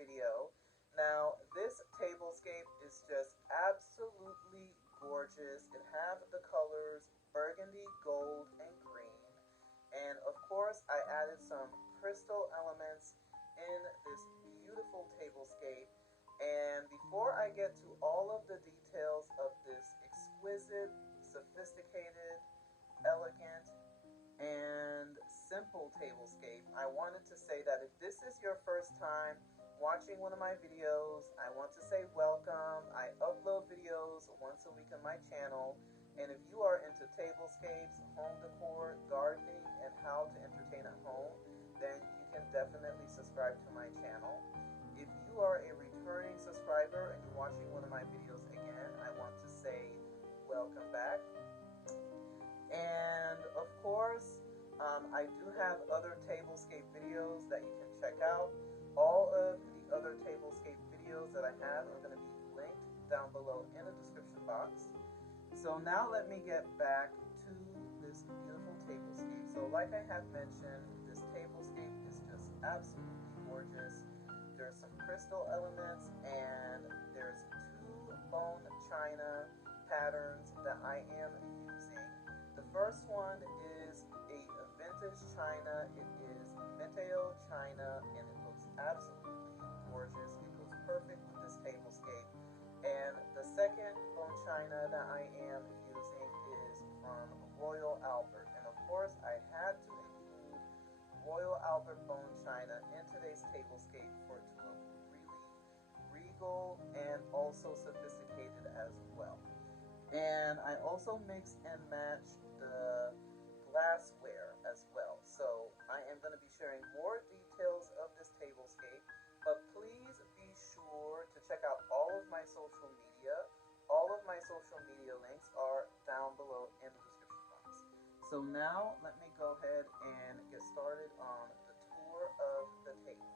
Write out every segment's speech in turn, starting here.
video. Now, this tablescape is just absolutely gorgeous. It has the colors burgundy, gold, and green. And of course, I added some crystal elements in this beautiful tablescape. And before I get to all of the details of this exquisite, sophisticated, elegant, and simple tablescape, I wanted to say that if this is your first time watching one of my videos, I want to say welcome. I upload videos once a week on my channel, and if you are into tablescapes, home decor, gardening, and how to entertain at home, then you can definitely subscribe to my channel. If you are a returning subscriber and you're watching one of my videos again, I want to say welcome back. And of course, I do have other tablescape videos that you can check out. All of the other tablescape videos that I have are going to be linked down below in the description box. So now let me get back to this beautiful tablescape. So like I have mentioned, this tablescape is just absolutely gorgeous. There's some crystal elements and there's two bone china patterns that I am using. The first one is a vintage china. It is Meteo china and it looks absolutely gorgeous. It goes perfect with this tablescape. And the second bone china that I am using is from Royal Albert. And of course, I had to include Royal Albert bone china in today's tablescape for it to look really regal and also sophisticated as well. And I also mix and match the glassware as well. So I am going to be sharing more details of this tablescape, but please be sure to check out all of my social media. All of my social media links are down below in the description box. So now let me go ahead and get started on the tour of the table.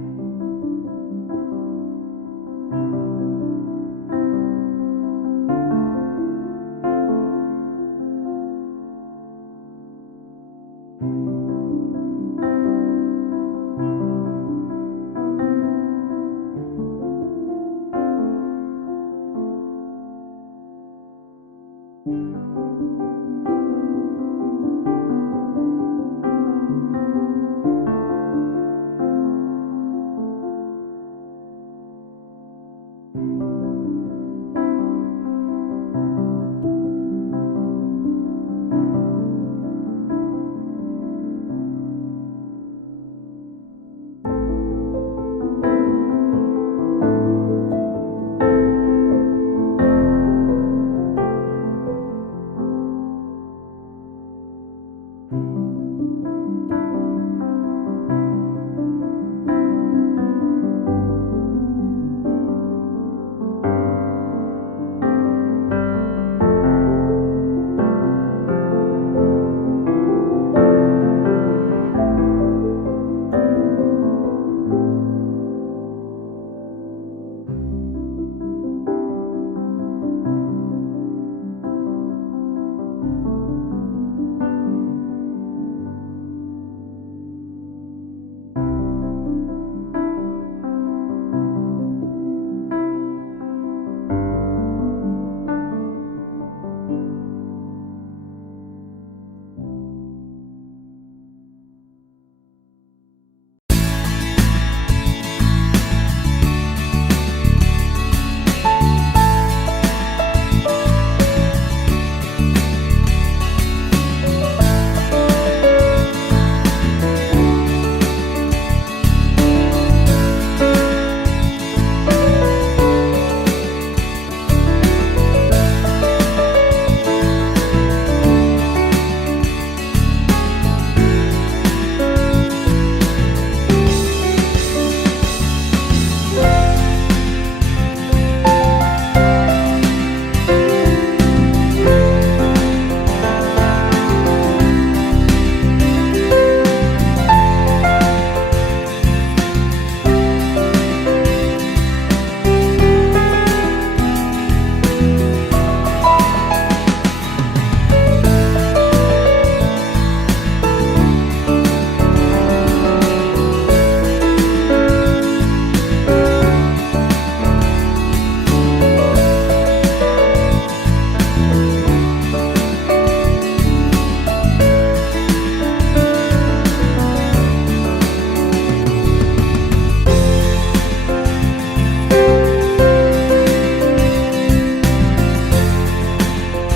you.